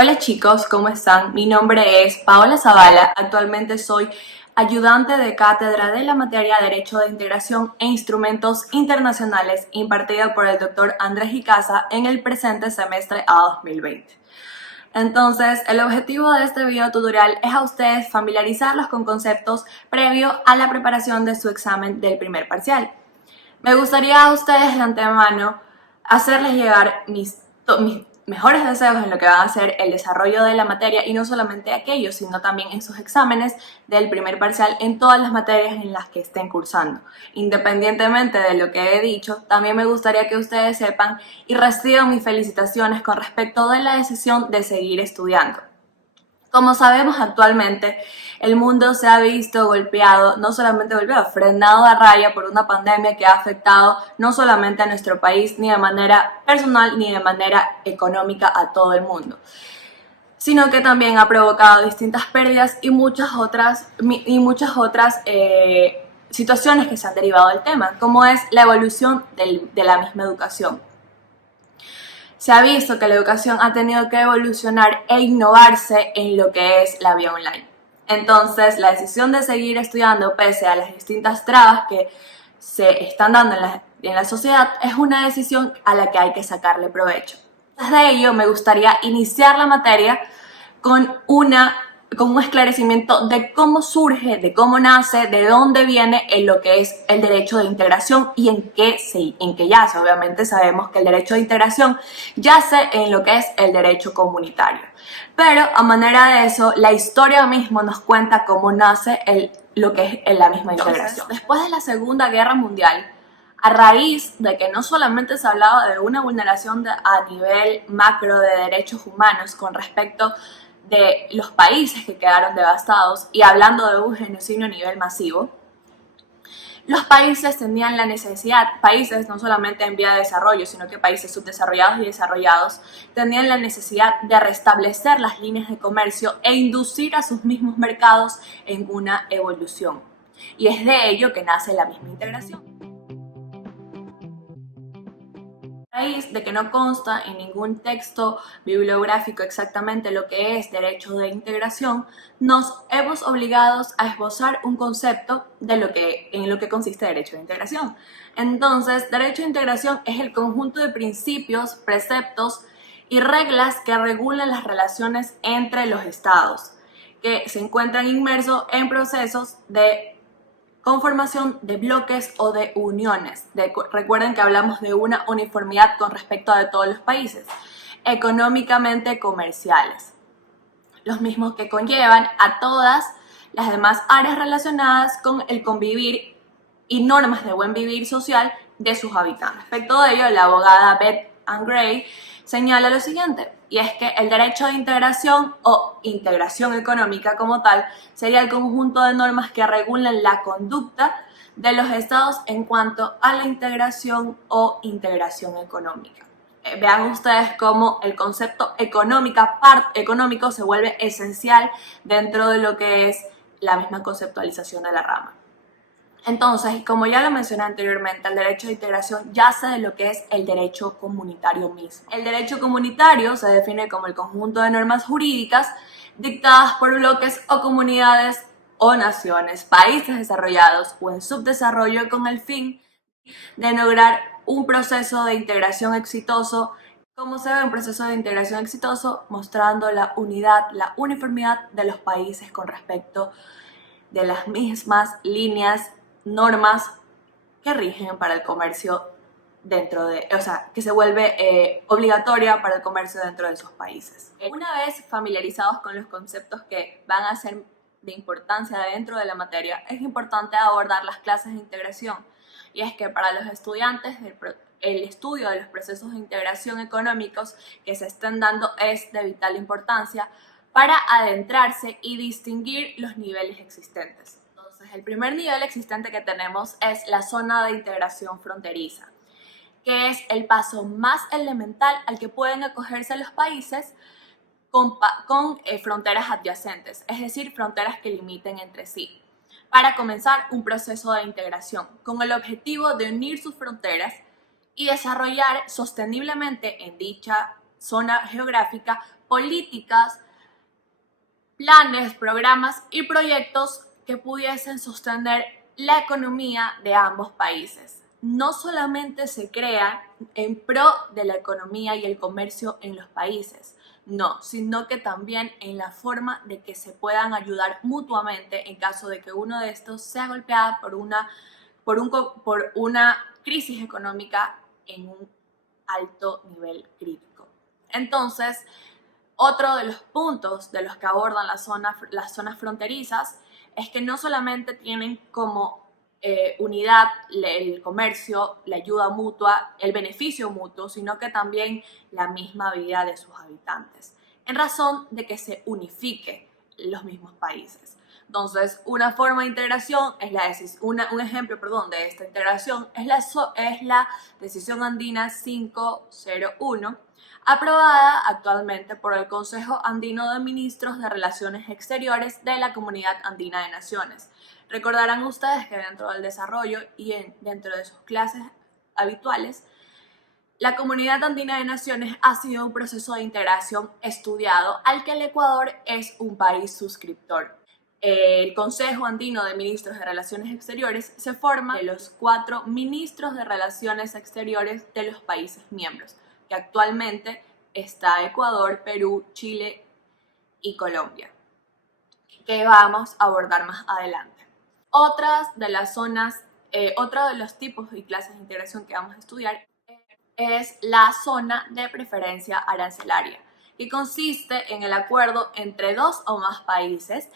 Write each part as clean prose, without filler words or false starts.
Hola chicos, ¿cómo están? Mi nombre es Paola Zavala, actualmente soy ayudante de cátedra de la materia Derecho de Integración e Instrumentos Internacionales impartida por el Dr. Andrés Icaza en el presente semestre A 2020. Entonces, el objetivo de este video tutorial es a ustedes familiarizarlos con conceptos previo a la preparación de su examen del primer parcial. Me gustaría a ustedes de antemano hacerles llegar mis mejores deseos en lo que va a ser el desarrollo de la materia y no solamente aquellos, sino también en sus exámenes del primer parcial en todas las materias en las que estén cursando. Independientemente de lo que he dicho, también me gustaría que ustedes sepan y reciban mis felicitaciones con respecto de la decisión de seguir estudiando. Como sabemos actualmente, el mundo se ha visto golpeado, no solamente golpeado, frenado a raya por una pandemia que ha afectado no solamente a nuestro país, ni de manera personal, ni de manera económica a todo el mundo, sino que también ha provocado distintas pérdidas y muchas otras situaciones que se han derivado del tema, como es la evolución de la misma educación. Se ha visto que la educación ha tenido que evolucionar e innovarse en lo que es la vía online. Entonces, la decisión de seguir estudiando pese a las distintas trabas que se están dando en la sociedad es una decisión a la que hay que sacarle provecho. Desde ello, me gustaría iniciar la materia con un esclarecimiento de cómo surge, de cómo nace, de dónde viene en lo que es el derecho de integración y en qué yace. Obviamente sabemos que el derecho de integración yace en lo que es el derecho comunitario. Pero a manera de eso, la historia misma nos cuenta cómo nace lo que es la misma integración. Después de la Segunda Guerra Mundial, a raíz de que no solamente se hablaba de una vulneración a nivel macro de derechos humanos con respecto de los países que quedaron devastados y hablando de un genocidio a nivel masivo, los países tenían la necesidad, países no solamente en vía de desarrollo, sino que países subdesarrollados y desarrollados, tenían la necesidad de restablecer las líneas de comercio e inducir a sus mismos mercados en una evolución. Y es de ello que nace la misma integración. A raíz de que no consta en ningún texto bibliográfico exactamente lo que es derecho de integración, nos hemos obligados a esbozar un concepto en lo que consiste derecho de integración. Entonces, derecho de integración es el conjunto de principios, preceptos y reglas que regulan las relaciones entre los estados, que se encuentran inmersos en procesos de conformación de bloques o de uniones. Recuerden que hablamos de una uniformidad con respecto a de todos los países, económicamente comerciales, los mismos que conllevan a todas las demás áreas relacionadas con el convivir y normas de buen vivir social de sus habitantes. Respecto de ello, la abogada Beth Ann Gray señala lo siguiente, y es que el derecho de integración o integración económica como tal sería el conjunto de normas que regulan la conducta de los estados en cuanto a la integración o integración económica. Vean ustedes cómo el concepto económico se vuelve esencial dentro de lo que es la misma conceptualización de la rama. Entonces, como ya lo mencioné anteriormente, el derecho de integración yace de lo que es el derecho comunitario mismo. El derecho comunitario se define como el conjunto de normas jurídicas dictadas por bloques o comunidades o naciones, países desarrollados o en subdesarrollo con el fin de lograr un proceso de integración exitoso. ¿Cómo se ve un proceso de integración exitoso? Mostrando la unidad, la uniformidad de los países con respecto de las mismas líneas, normas que rigen para el comercio que se vuelve obligatoria para el comercio dentro de esos países. Una vez familiarizados con los conceptos que van a ser de importancia dentro de la materia, es importante abordar las clases de integración. Y es que para los estudiantes el estudio de los procesos de integración económicos que se estén dando es de vital importancia para adentrarse y distinguir los niveles existentes. Entonces, el primer nivel existente que tenemos es la zona de integración fronteriza, que es el paso más elemental al que pueden acogerse los países con fronteras adyacentes, es decir, fronteras que limiten entre sí, para comenzar un proceso de integración con el objetivo de unir sus fronteras y desarrollar sosteniblemente en dicha zona geográfica políticas, planes, programas y proyectos que pudiesen sostener la economía de ambos países. No solamente se crea en pro de la economía y el comercio en los países, no, sino que también en la forma de que se puedan ayudar mutuamente en caso de que uno de estos sea golpeado por una crisis económica en un alto nivel crítico. Entonces, otro de los puntos de los que abordan las zonas fronterizas es que no solamente tienen como unidad el comercio, la ayuda mutua, el beneficio mutuo, sino que también la misma vida de sus habitantes, en razón de que se unifique los mismos países. Entonces, una forma de integración es un ejemplo, de esta integración es la Decisión Andina 501, aprobada actualmente por el Consejo Andino de Ministros de Relaciones Exteriores de la Comunidad Andina de Naciones. Recordarán ustedes que dentro del desarrollo y dentro de sus clases habituales, la Comunidad Andina de Naciones ha sido un proceso de integración estudiado al que el Ecuador es un país suscriptor. El Consejo Andino de Ministros de Relaciones Exteriores se forma de los 4 ministros de Relaciones Exteriores de los países miembros, que actualmente está Ecuador, Perú, Chile y Colombia, que vamos a abordar más adelante. Otro de los tipos y clases de integración que vamos a estudiar es la zona de preferencia arancelaria, que consiste en el acuerdo entre 2 o más países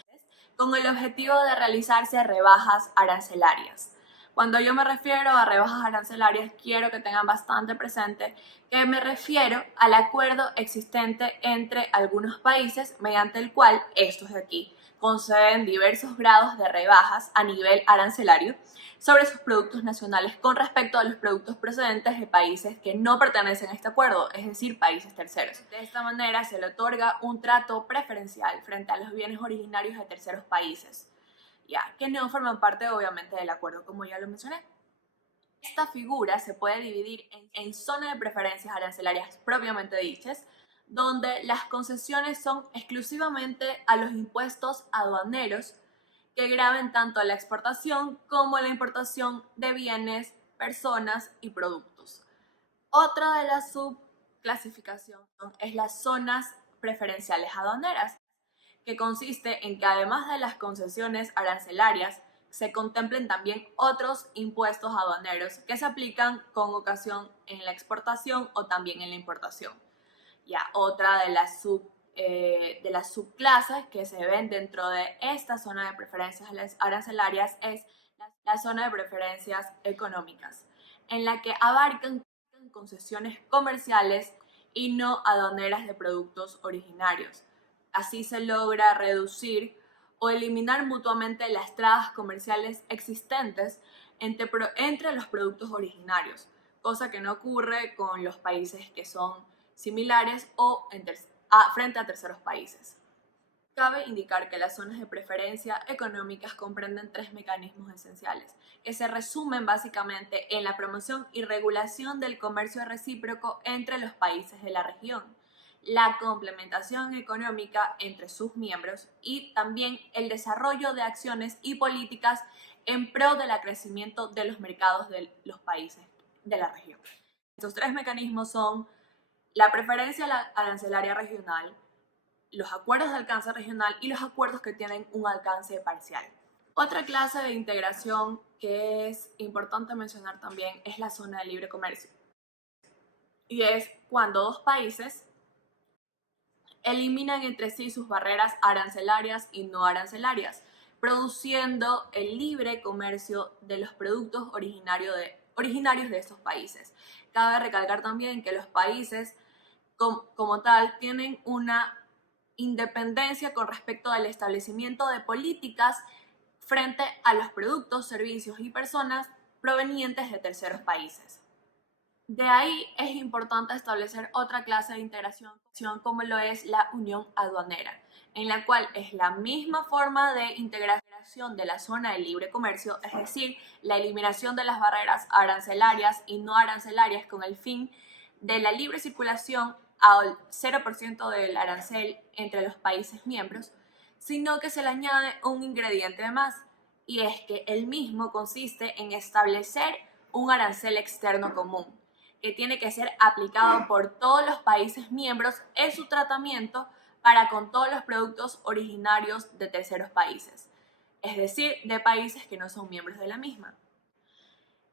con el objetivo de realizarse rebajas arancelarias. Cuando yo me refiero a rebajas arancelarias, quiero que tengan bastante presente que me refiero al acuerdo existente entre algunos países mediante el cual estos de aquí conceden diversos grados de rebajas a nivel arancelario sobre sus productos nacionales con respecto a los productos procedentes de países que no pertenecen a este acuerdo, es decir, países terceros. De esta manera se le otorga un trato preferencial frente a los bienes originarios de terceros países, que no forman parte obviamente del acuerdo, como ya lo mencioné. Esta figura se puede dividir en zonas de preferencias arancelarias propiamente dichas, donde las concesiones son exclusivamente a los impuestos aduaneros que graven tanto a la exportación como a la importación de bienes, personas y productos. Otra de las subclasificaciones es las zonas preferenciales aduaneras, que consiste en que además de las concesiones arancelarias, se contemplen también otros impuestos aduaneros que se aplican con ocasión en la exportación o también en la importación. Otra de las subclases que se ven dentro de esta zona de preferencias arancelarias es la zona de preferencias económicas, en la que abarcan concesiones comerciales y no aduaneras de productos originarios. Así se logra reducir o eliminar mutuamente las trabas comerciales existentes entre los productos originarios, cosa que no ocurre con los países que son similares o frente a terceros países. Cabe indicar que las zonas de preferencia económicas comprenden 3 mecanismos esenciales, que se resumen básicamente en la promoción y regulación del comercio recíproco entre los países de la región, la complementación económica entre sus miembros y también el desarrollo de acciones y políticas en pro del crecimiento de los mercados de los países de la región. Estos 3 mecanismos son la preferencia arancelaria regional, los acuerdos de alcance regional y los acuerdos que tienen un alcance parcial. Otra clase de integración que es importante mencionar también es la zona de libre comercio. Y es cuando 2 países eliminan entre sí sus barreras arancelarias y no arancelarias, produciendo el libre comercio de los productos originarios de estos países. Cabe recalcar también que los países como tal tienen una independencia con respecto al establecimiento de políticas frente a los productos, servicios y personas provenientes de terceros países. De ahí es importante establecer otra clase de integración como lo es la unión aduanera, en la cual es la misma forma de integración de la zona de libre comercio, es decir, la eliminación de las barreras arancelarias y no arancelarias con el fin de la libre circulación al 0% del arancel entre los países miembros, sino que se le añade un ingrediente más, y es que el mismo consiste en establecer un arancel externo común, que tiene que ser aplicado por todos los países miembros en su tratamiento para con todos los productos originarios de terceros países, es decir, de países que no son miembros de la misma.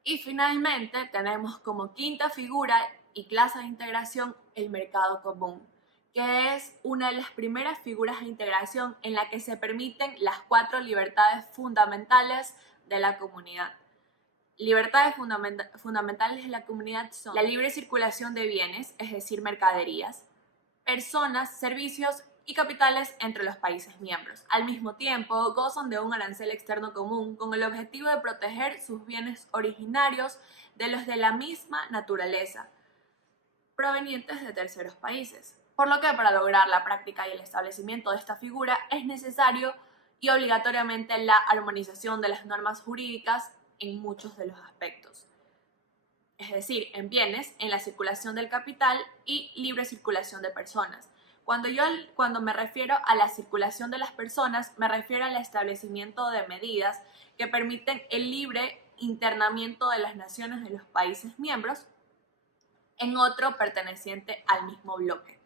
Y finalmente tenemos como quinta figura y clase de integración el mercado común, que es una de las primeras figuras de integración en la que se permiten las 4 libertades fundamentales de la comunidad. Libertades fundamentales de la comunidad son la libre circulación de bienes, es decir, mercaderías, personas, servicios y capitales entre los países miembros. Al mismo tiempo, gozan de un arancel externo común con el objetivo de proteger sus bienes originarios de los de la misma naturaleza, provenientes de terceros países. Por lo que para lograr la práctica y el establecimiento de esta figura es necesario y obligatoriamente la armonización de las normas jurídicas en muchos de los aspectos. Es decir, en bienes, en la circulación del capital y libre circulación de personas. Cuando me refiero a la circulación de las personas, me refiero al establecimiento de medidas que permiten el libre internamiento de las naciones de los países miembros en otro perteneciente al mismo bloque.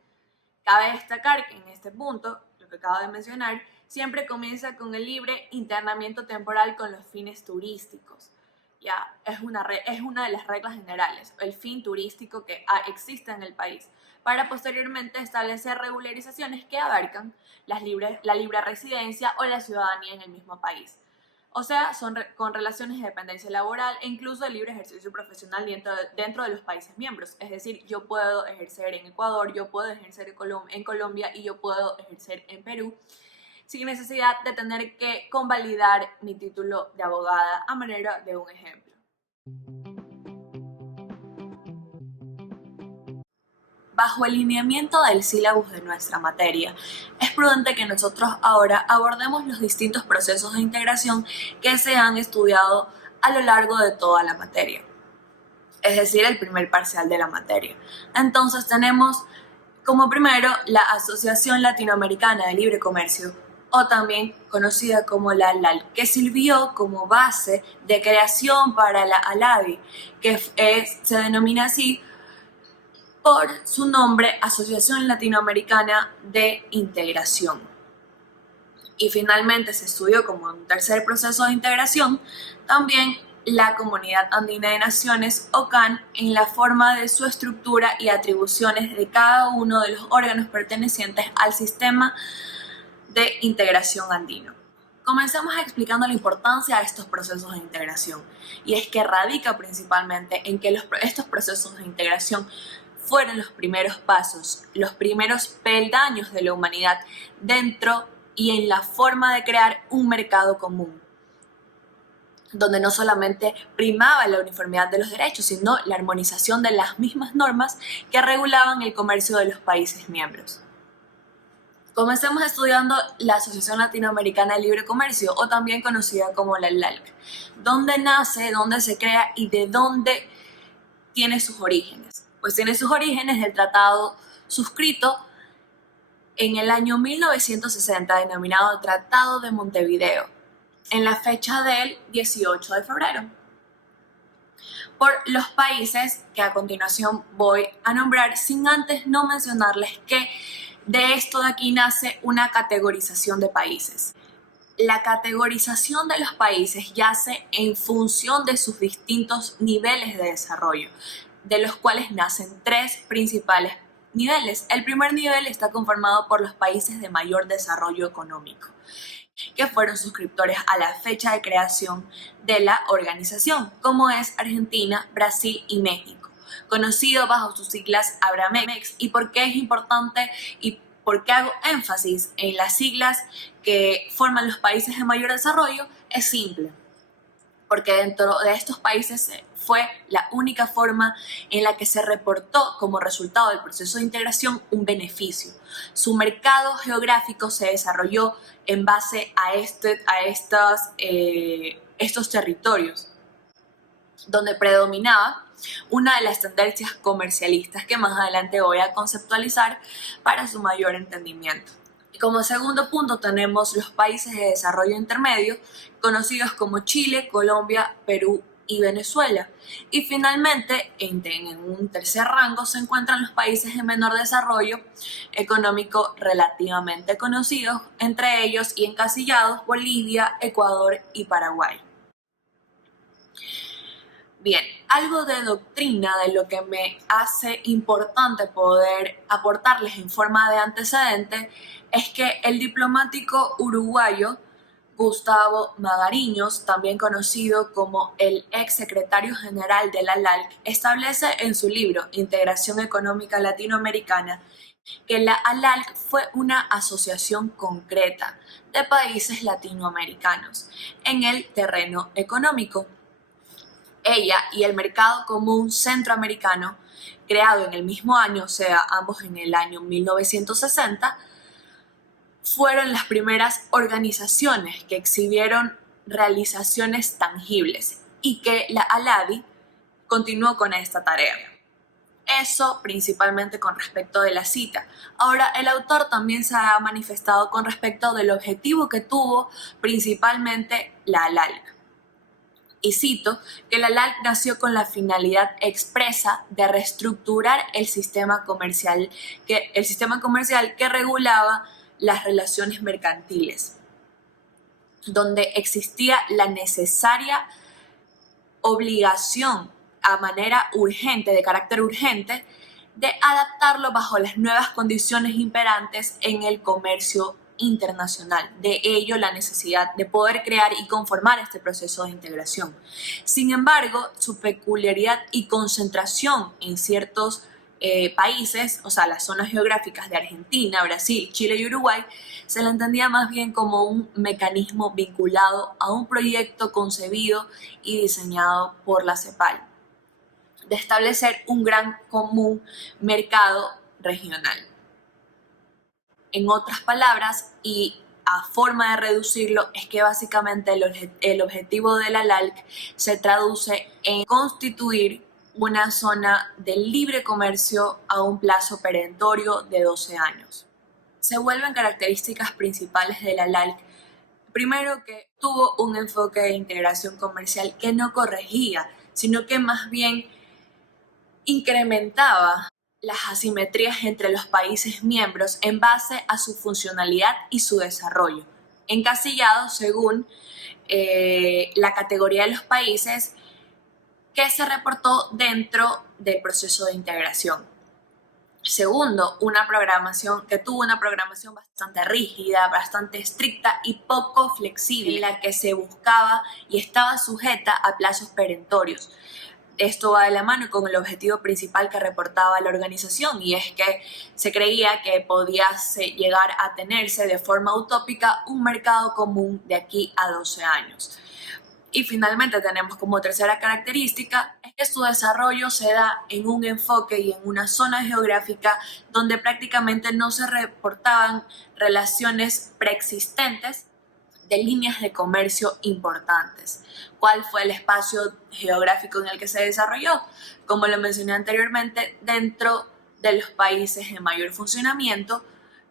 Cabe destacar que en este punto, lo que acabo de mencionar, siempre comienza con el libre internamiento temporal con los fines turísticos. Ya, es una de las reglas generales, el fin turístico que existe en el país, para posteriormente establecer regularizaciones que abarcan la libre residencia o la ciudadanía en el mismo país. O sea, son con relaciones de dependencia laboral e incluso el libre ejercicio profesional dentro de los países miembros. Es decir, yo puedo ejercer en Ecuador, yo puedo ejercer en Colombia y yo puedo ejercer en Perú, sin necesidad de tener que convalidar mi título de abogada a manera de un ejemplo. Bajo el lineamiento del sílabus de nuestra materia, es prudente que nosotros ahora abordemos los distintos procesos de integración que se han estudiado a lo largo de toda la materia, es decir, el primer parcial de la materia. Entonces tenemos como primero la Asociación Latinoamericana de Libre Comercio, o también conocida como la ALAL, que sirvió como base de creación para la ALADI, que se denomina así por su nombre, Asociación Latinoamericana de Integración. Y finalmente se estudió como un tercer proceso de integración también la Comunidad Andina de Naciones, o CAN, en la forma de su estructura y atribuciones de cada uno de los órganos pertenecientes al sistema de integración andino. Comencemos explicando la importancia de estos procesos de integración, y es que radica principalmente en que estos procesos de integración fueron los primeros pasos, los primeros peldaños de la humanidad dentro y en la forma de crear un mercado común, donde no solamente primaba la uniformidad de los derechos, sino la armonización de las mismas normas que regulaban el comercio de los países miembros. Comencemos estudiando la Asociación Latinoamericana de Libre Comercio, o también conocida como la LALC. ¿Dónde nace, dónde se crea y de dónde tiene sus orígenes? Pues tiene sus orígenes del tratado suscrito en el año 1960, denominado Tratado de Montevideo, en la fecha del 18 de febrero, por los países que a continuación voy a nombrar, sin antes no mencionarles que de esto de aquí nace una categorización de países. La categorización de los países yace en función de sus distintos niveles de desarrollo, de los cuales nacen 3 principales niveles. El primer nivel está conformado por los países de mayor desarrollo económico, que fueron suscriptores a la fecha de creación de la organización, como es Argentina, Brasil y México, conocido bajo sus siglas Abramex. ¿Y por qué es importante y por qué hago énfasis en las siglas que forman los países de mayor desarrollo? Es simple, porque dentro de estos países fue la única forma en la que se reportó como resultado del proceso de integración un beneficio. Su mercado geográfico se desarrolló en base a estos territorios, donde predominaba una de las tendencias comercialistas que más adelante voy a conceptualizar para su mayor entendimiento. Y como segundo punto tenemos los países de desarrollo intermedio, conocidos como Chile, Colombia, Perú y Venezuela. Y finalmente, en un tercer rango se encuentran los países de menor desarrollo económico relativamente conocidos, entre ellos y encasillados Bolivia, Ecuador y Paraguay. Bien, algo de doctrina de lo que me hace importante poder aportarles en forma de antecedente es que el diplomático uruguayo Gustavo Magariños, también conocido como el ex secretario general de la ALALC, establece en su libro Integración Económica Latinoamericana que la ALALC fue una asociación concreta de países latinoamericanos en el terreno económico. Ella y el Mercado Común Centroamericano, creado en el mismo año, o sea, ambos en el año 1960, fueron las primeras organizaciones que exhibieron realizaciones tangibles y que la ALADI continuó con esta tarea. Eso principalmente con respecto de la cita. Ahora, el autor también se ha manifestado con respecto del objetivo que tuvo principalmente la ALALC. Y cito que la ALALC nació con la finalidad expresa de reestructurar el sistema comercial que regulaba las relaciones mercantiles, donde existía la necesaria obligación a manera urgente, de carácter urgente, de adaptarlo bajo las nuevas condiciones imperantes en el comercio internacional. De ello, la necesidad de poder crear y conformar este proceso de integración. Sin embargo, su peculiaridad y concentración en ciertos países, o sea, las zonas geográficas de Argentina, Brasil, Chile y Uruguay, se le entendía más bien como un mecanismo vinculado a un proyecto concebido y diseñado por la CEPAL, de establecer un gran común mercado regional. En otras palabras, y a forma de reducirlo, es que básicamente el objetivo de la ALALC se traduce en constituir una zona de libre comercio a un plazo perentorio de 12 años. Se vuelven características principales de la ALALC. Primero, que tuvo un enfoque de integración comercial que no corregía, sino que más bien incrementaba las asimetrías entre los países miembros en base a su funcionalidad y su desarrollo, encasillados según la categoría de los países que se reportó dentro del proceso de integración. Segundo, tuvo una programación bastante rígida, bastante estricta y poco flexible, en la que se buscaba y estaba sujeta a plazos perentorios. Esto va de la mano con el objetivo principal que reportaba la organización, y es que se creía que podía llegar a tenerse de forma utópica un mercado común de aquí a 12 años. Y finalmente tenemos como tercera característica es que su desarrollo se da en un enfoque y en una zona geográfica donde prácticamente no se reportaban relaciones preexistentes de líneas de comercio importantes. ¿Cuál fue el espacio geográfico en el que se desarrolló? Como lo mencioné anteriormente, dentro de los países de mayor funcionamiento,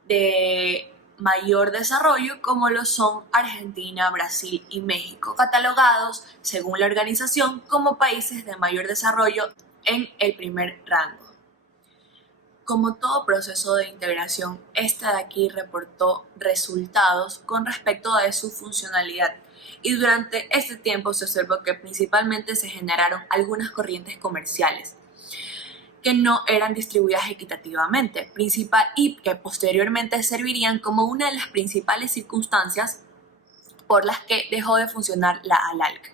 de mayor desarrollo, como lo son Argentina, Brasil y México, catalogados, según la organización, como países de mayor desarrollo en el primer rango. Como todo proceso de integración, este de aquí reportó resultados con respecto a su funcionalidad, y durante este tiempo se observó que principalmente se generaron algunas corrientes comerciales que no eran distribuidas equitativamente, y que posteriormente servirían como una de las principales circunstancias por las que dejó de funcionar la ALALC.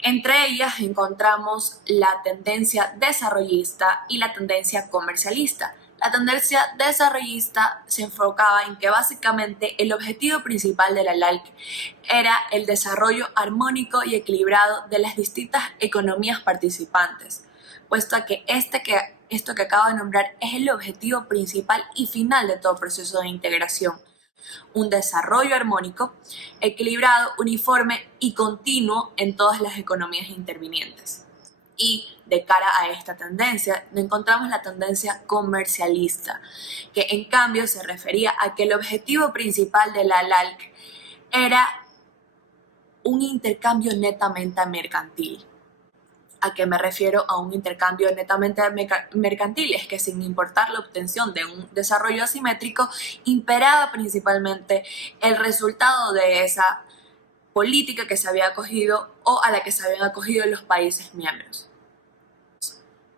Entre ellas encontramos la tendencia desarrollista y la tendencia comercialista. La tendencia desarrollista se enfocaba en que básicamente el objetivo principal de la ALALC era el desarrollo armónico y equilibrado de las distintas economías participantes, puesto que esto que acabo de nombrar es el objetivo principal y final de todo proceso de integración. Un desarrollo armónico, equilibrado, uniforme y continuo en todas las economías intervinientes. Y de cara a esta tendencia, encontramos la tendencia comercialista, que en cambio se refería a que el objetivo principal de la LALC era un intercambio netamente mercantil. ¿A qué me refiero a un intercambio netamente mercantil? Es que sin importar la obtención de un desarrollo asimétrico, imperaba principalmente el resultado de esa política que se había acogido o a la que se habían acogido los países miembros.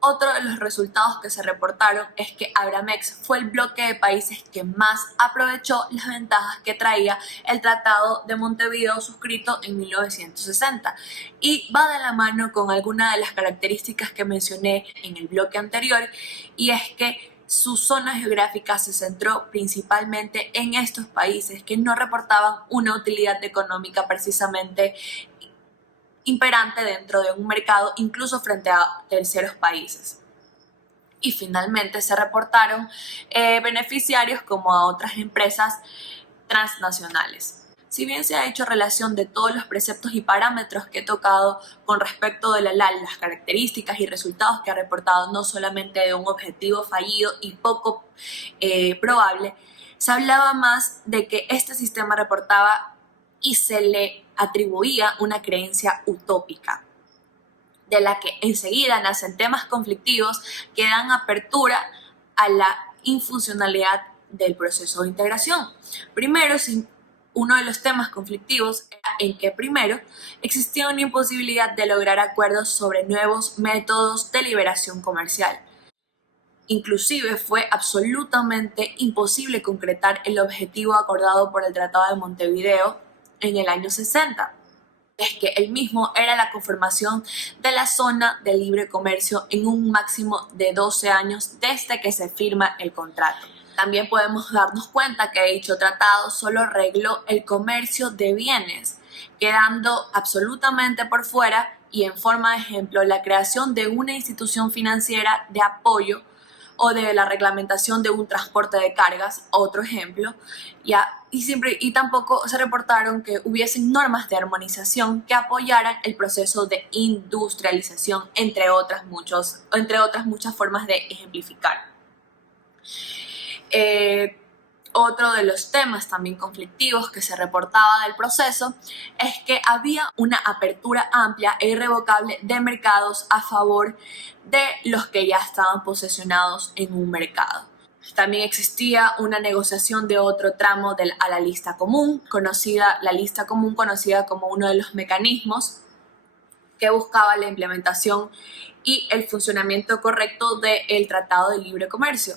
Otro de los resultados que se reportaron es que Abramex fue el bloque de países que más aprovechó las ventajas que traía el Tratado de Montevideo suscrito en 1960 y va de la mano con algunas de las características que mencioné en el bloque anterior, y es que su zona geográfica se centró principalmente en estos países que no reportaban una utilidad económica precisamente imperante dentro de un mercado, incluso frente a terceros países. Y finalmente se reportaron beneficiarios como a otras empresas transnacionales. Si bien se ha hecho relación de todos los preceptos y parámetros que he tocado con respecto de la LAL, las características y resultados que ha reportado, no solamente de un objetivo fallido y poco probable, se hablaba más de que este sistema reportaba y se le atribuía una creencia utópica, de la que enseguida nacen temas conflictivos que dan apertura a la infuncionalidad del proceso de integración. Primero, uno de los temas conflictivos era en que primero existía una imposibilidad de lograr acuerdos sobre nuevos métodos de liberación comercial. Inclusive fue absolutamente imposible concretar el objetivo acordado por el Tratado de Montevideo en el año 60. Es que el mismo era la conformación de la zona de libre comercio en un máximo de 12 años desde que se firma el contrato. También podemos darnos cuenta que dicho tratado solo regló el comercio de bienes, quedando absolutamente por fuera y en forma de ejemplo la creación de una institución financiera de apoyo o de la reglamentación de un transporte de cargas, otro ejemplo, y tampoco se reportaron que hubiesen normas de armonización que apoyaran el proceso de industrialización, entre otras muchas formas de ejemplificar. Otro de los temas también conflictivos que se reportaba del proceso es que había una apertura amplia e irrevocable de mercados a favor de los que ya estaban posesionados en un mercado. También existía una negociación de otro tramo a la lista común, la lista común conocida como uno de los mecanismos que buscaba la implementación y el funcionamiento correcto del Tratado de Libre Comercio.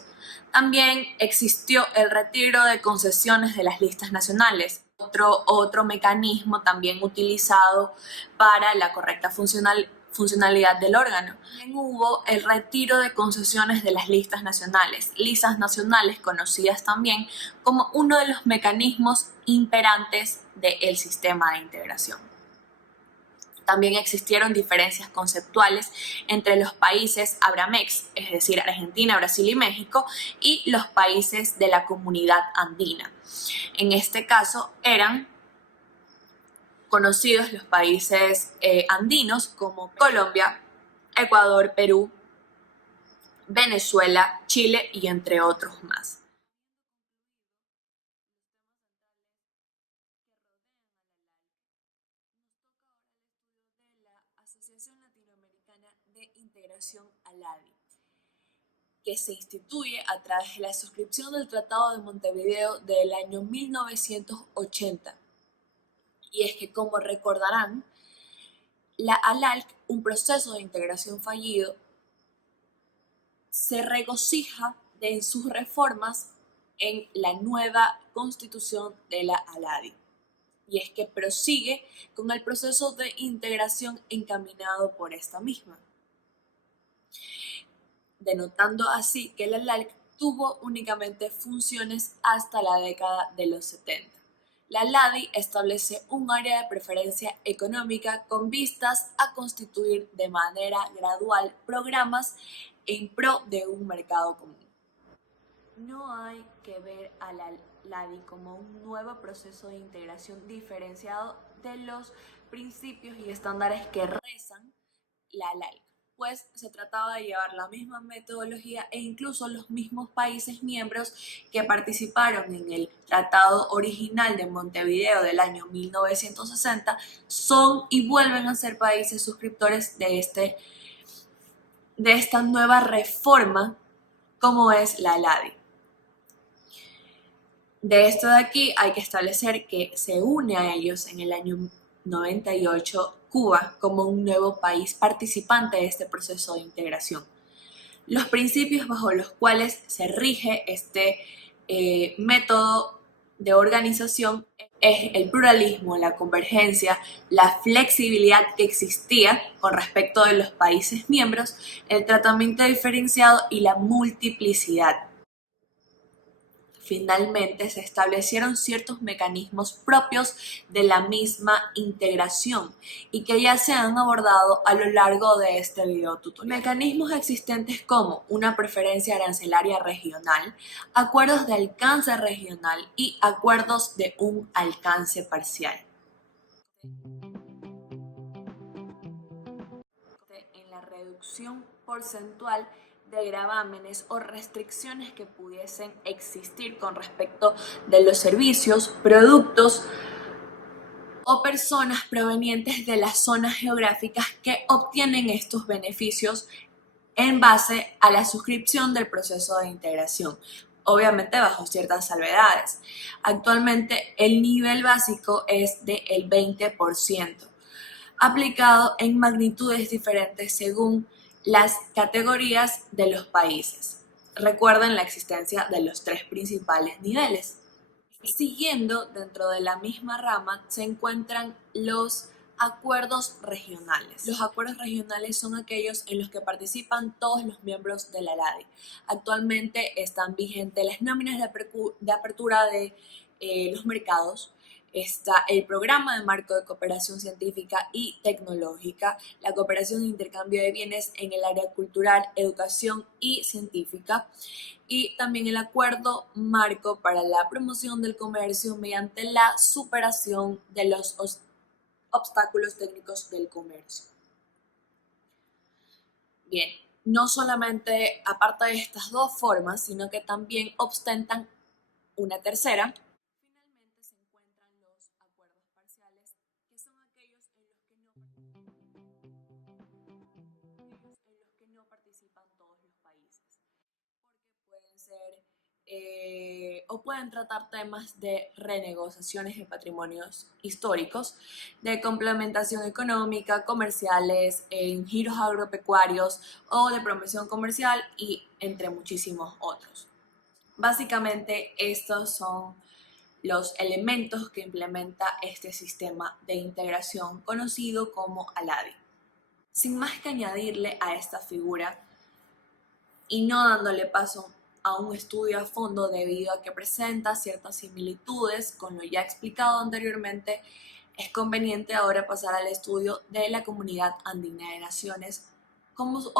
También existió el retiro de concesiones de las listas nacionales, otro mecanismo también utilizado para la correcta funcionalidad del órgano. También hubo el retiro de concesiones de las listas nacionales conocidas también como uno de los mecanismos imperantes del sistema de integración. También existieron diferencias conceptuales entre los países Abramex, es decir, Argentina, Brasil y México, y los países de la comunidad andina. En este caso eran conocidos los países andinos como Colombia, Ecuador, Perú, Venezuela, Chile y entre otros más. Asociación Latinoamericana de Integración ALADI, que se instituye a través de la suscripción del Tratado de Montevideo del año 1980. Y es que, como recordarán, la ALALC, un proceso de integración fallido, se regocija de sus reformas en la nueva constitución de la ALADI. Y es que prosigue con el proceso de integración encaminado por esta misma, denotando así que la LALC tuvo únicamente funciones hasta la década de los 70. La LADI establece un área de preferencia económica con vistas a constituir de manera gradual programas en pro de un mercado común. No hay que ver a la LADI como un nuevo proceso de integración diferenciado de los principios y estándares que rezan la LALC. pues se trataba de llevar la misma metodología e incluso los mismos países miembros que participaron en el Tratado Original de Montevideo del año 1960 son y vuelven a ser países suscriptores de esta nueva reforma como es la LADI. De esto de aquí hay que establecer que se une a ellos en el año 98 Cuba como un nuevo país participante de este proceso de integración. Los principios bajo los cuales se rige este método de organización es el pluralismo, la convergencia, la flexibilidad que existía con respecto de los países miembros, el tratamiento diferenciado y la multiplicidad. Finalmente, se establecieron ciertos mecanismos propios de la misma integración y que ya se han abordado a lo largo de este video tutorial. Mecanismos existentes como una preferencia arancelaria regional, acuerdos de alcance regional y acuerdos de un alcance parcial. En la reducción porcentual de gravámenes o restricciones que pudiesen existir con respecto de los servicios, productos o personas provenientes de las zonas geográficas que obtienen estos beneficios en base a la suscripción del proceso de integración, obviamente bajo ciertas salvedades. Actualmente el nivel básico es del 20%, aplicado en magnitudes diferentes según las categorías de los países. Recuerden la existencia de los tres principales niveles. Siguiendo dentro de la misma rama se encuentran los acuerdos regionales. Los acuerdos regionales son aquellos en los que participan todos los miembros de la LADI. Actualmente están vigentes las nóminas de apertura de los mercados. Está el programa de marco de cooperación científica y tecnológica, la cooperación de intercambio de bienes en el área cultural, educación y científica, y también el acuerdo marco para la promoción del comercio mediante la superación de los obstáculos técnicos del comercio. Bien, no solamente aparte de estas dos formas, sino que también ostentan una tercera. Finalmente se encuentran los acuerdos parciales, que son aquellos en los que no participan todos los países, porque pueden ser o pueden tratar temas de renegociaciones de patrimonios históricos, de complementación económica, comerciales, en giros agropecuarios o de promoción comercial y entre muchísimos otros. Básicamente estos son los elementos que implementa este sistema de integración conocido como ALADI. Sin más que añadirle a esta figura y no dándole paso a un estudio a fondo debido a que presenta ciertas similitudes con lo ya explicado anteriormente, es conveniente ahora pasar al estudio de la Comunidad Andina de Naciones, como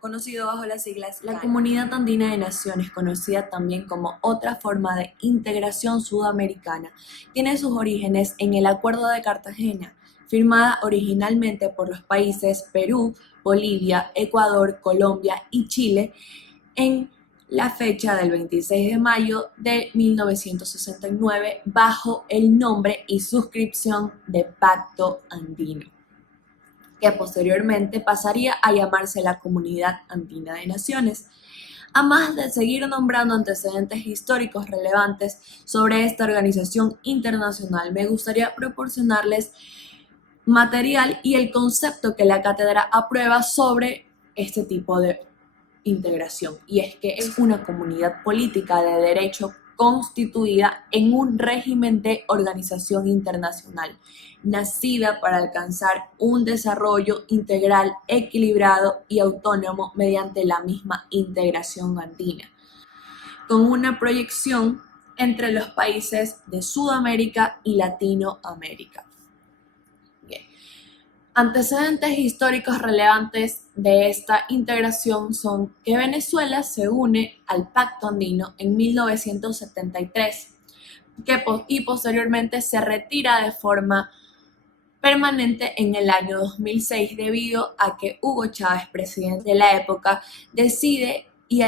conocido bajo las siglas la Comunidad Andina de Naciones, conocida también como otra forma de integración sudamericana, tiene sus orígenes en el Acuerdo de Cartagena, firmada originalmente por los países Perú, Bolivia, Ecuador, Colombia y Chile en la fecha del 26 de mayo de 1969 bajo el nombre y suscripción de Pacto Andino, que posteriormente pasaría a llamarse la Comunidad Andina de Naciones. A más de seguir nombrando antecedentes históricos relevantes sobre esta organización internacional, me gustaría proporcionarles material y el concepto que la cátedra aprueba sobre este tipo de integración, y es que es una comunidad política de derecho constituida en un régimen de organización internacional, nacida para alcanzar un desarrollo integral, equilibrado y autónomo mediante la misma integración andina, con una proyección entre los países de Sudamérica y Latinoamérica. Bien. Antecedentes históricos relevantes de esta integración son que Venezuela se une al Pacto Andino en 1973 y posteriormente se retira de forma permanente en el año 2006 debido a que Hugo Chávez, presidente de la época, decide y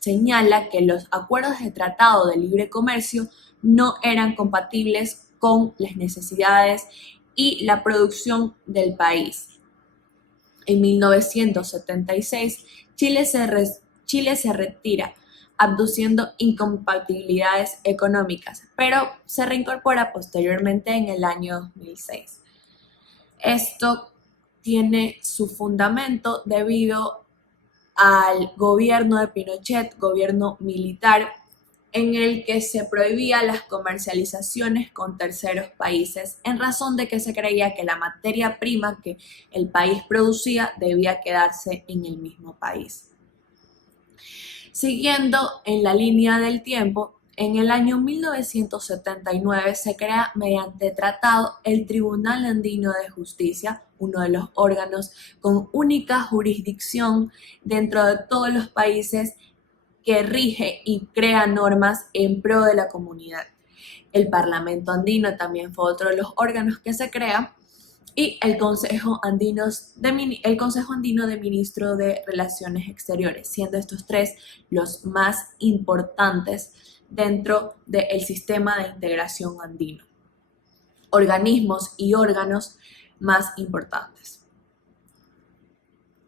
señala que los acuerdos de tratado de libre comercio no eran compatibles con las necesidades y la producción del país. En 1976, Chile se retira, abduciendo incompatibilidades económicas, pero se reincorpora posteriormente en el año 2006. Esto tiene su fundamento debido al gobierno de Pinochet, gobierno militar, en el que se prohibía las comercializaciones con terceros países en razón de que se creía que la materia prima que el país producía debía quedarse en el mismo país. Siguiendo en la línea del tiempo, en el año 1979 se crea mediante tratado el Tribunal Andino de Justicia, uno de los órganos con única jurisdicción dentro de todos los países que rige y crea normas en pro de la comunidad. El Parlamento Andino también fue otro de los órganos que se crea y el Consejo Andino de Ministros de Relaciones Exteriores, siendo estos tres los más importantes dentro del sistema de integración andino. Organismos y órganos más importantes.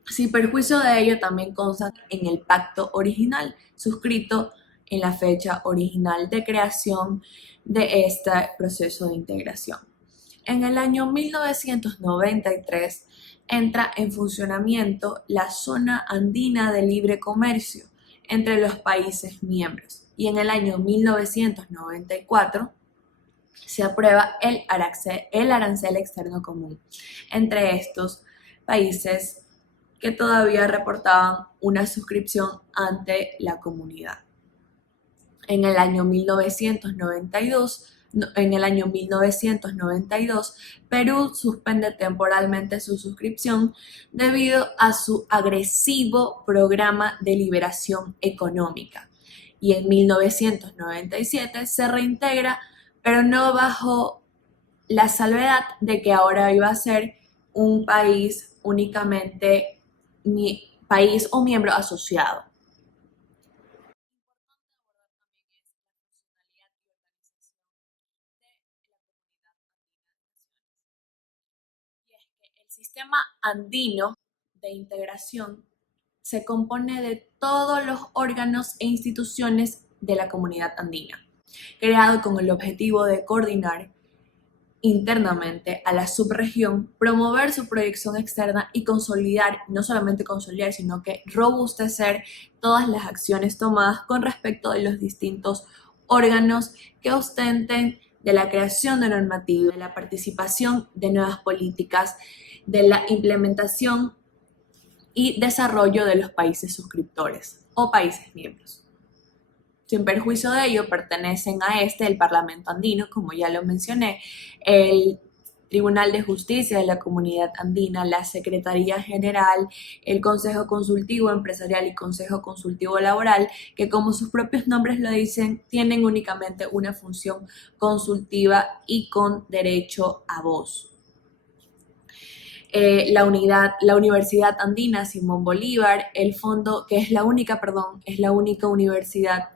Sin perjuicio de ello, también constan en el pacto original, suscrito en la fecha original de creación de este proceso de integración. En el año 1993 entra en funcionamiento la Zona Andina de Libre Comercio entre los países miembros y en el año 1994 se aprueba el arancel externo común entre estos países que todavía reportaban una suscripción ante la comunidad. En el año 1992, Perú suspende temporalmente su suscripción debido a su agresivo programa de liberación económica. Y en 1997 se reintegra, pero no bajo la salvedad de que ahora iba a ser un país únicamente país o miembro asociado. El sistema andino de integración se compone de todos los órganos e instituciones de la comunidad andina, creado con el objetivo de coordinar internamente a la subregión, promover su proyección externa y consolidar, no solamente consolidar, sino que robustecer todas las acciones tomadas con respecto de los distintos órganos que ostenten de la creación de normativa, de la participación de nuevas políticas, de la implementación y desarrollo de los países suscriptores o países miembros. Sin perjuicio de ello, pertenecen a el Parlamento Andino, como ya lo mencioné, el Tribunal de Justicia de la Comunidad Andina, la Secretaría General, el Consejo Consultivo Empresarial y Consejo Consultivo Laboral, que como sus propios nombres lo dicen, tienen únicamente una función consultiva y con derecho a voz. La Universidad Andina Simón Bolívar, el fondo, que es la única universidad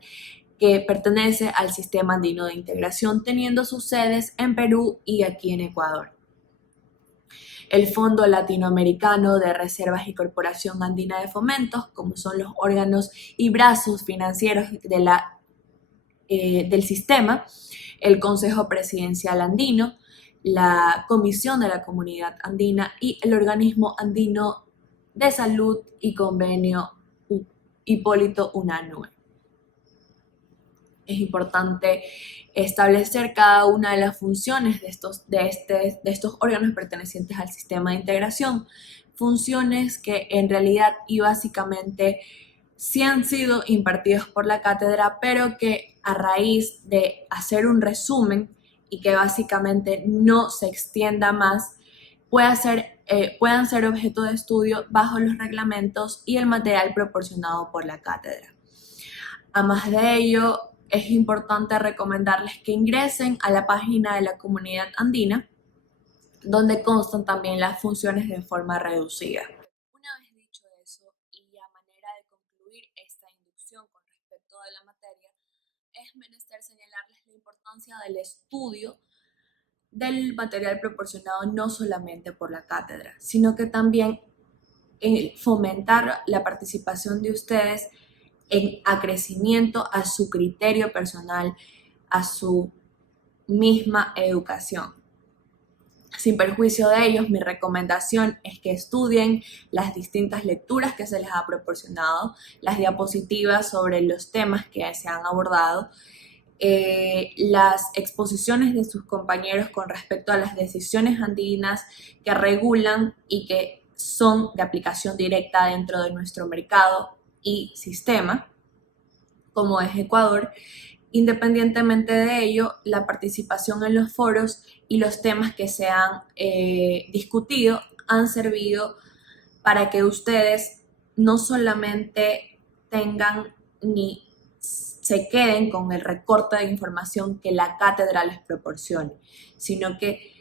que pertenece al Sistema Andino de Integración, teniendo sus sedes en Perú y aquí en Ecuador. El Fondo Latinoamericano de Reservas y Corporación Andina de Fomentos, como son los órganos y brazos financieros del sistema, el Consejo Presidencial Andino, la Comisión de la Comunidad Andina y el Organismo Andino de Salud y Convenio Hipólito Unanue. Es importante establecer cada una de las funciones de estos órganos pertenecientes al sistema de integración, funciones que en realidad y básicamente sí han sido impartidos por la cátedra, pero que a raíz de hacer un resumen y que básicamente no se extienda más, puedan ser objeto de estudio bajo los reglamentos y el material proporcionado por la cátedra. Además de ello, es importante recomendarles que ingresen a la página de la Comunidad Andina, donde constan también las funciones de forma reducida. Una vez dicho eso, y a manera de concluir esta inducción con respecto a la materia, es menester señalarles la importancia del estudio del material proporcionado no solamente por la cátedra, sino que también fomentar la participación de ustedes en acrecimiento a su criterio personal, a su misma educación. Sin perjuicio de ellos, mi recomendación es que estudien las distintas lecturas que se les ha proporcionado, las diapositivas sobre los temas que se han abordado, las exposiciones de sus compañeros con respecto a las decisiones andinas que regulan y que son de aplicación directa dentro de nuestro mercado y sistema, como es Ecuador. Independientemente de ello, la participación en los foros y los temas que se han discutido han servido para que ustedes no solamente tengan ni se queden con el recorte de información que la cátedra les proporcione, sino que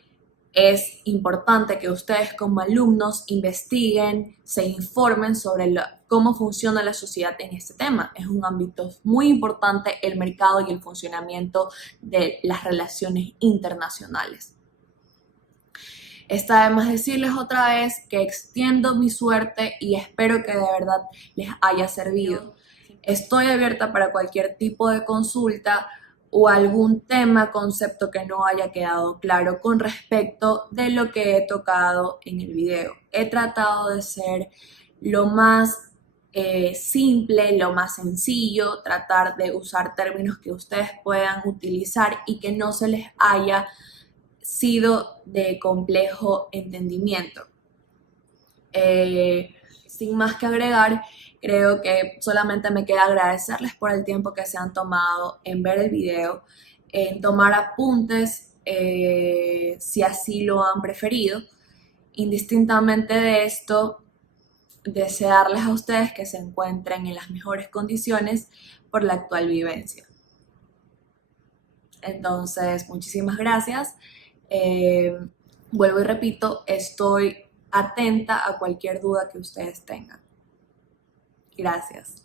es importante que ustedes como alumnos investiguen, se informen sobre cómo funciona la sociedad en este tema. Es un ámbito muy importante el mercado y el funcionamiento de las relaciones internacionales. Está de más decirles otra vez que extiendo mi suerte y espero que de verdad les haya servido. Estoy abierta para cualquier tipo de consulta o algún tema, concepto que no haya quedado claro con respecto de lo que he tocado en el video. He tratado de ser lo más simple, lo más sencillo, tratar de usar términos que ustedes puedan utilizar y que no se les haya sido de complejo entendimiento. Sin más que agregar, creo que solamente me queda agradecerles por el tiempo que se han tomado en ver el video, en tomar apuntes si así lo han preferido. Indistintamente de esto, desearles a ustedes que se encuentren en las mejores condiciones por la actual vivencia. Entonces, muchísimas gracias. Vuelvo y repito, estoy atenta a cualquier duda que ustedes tengan. Gracias.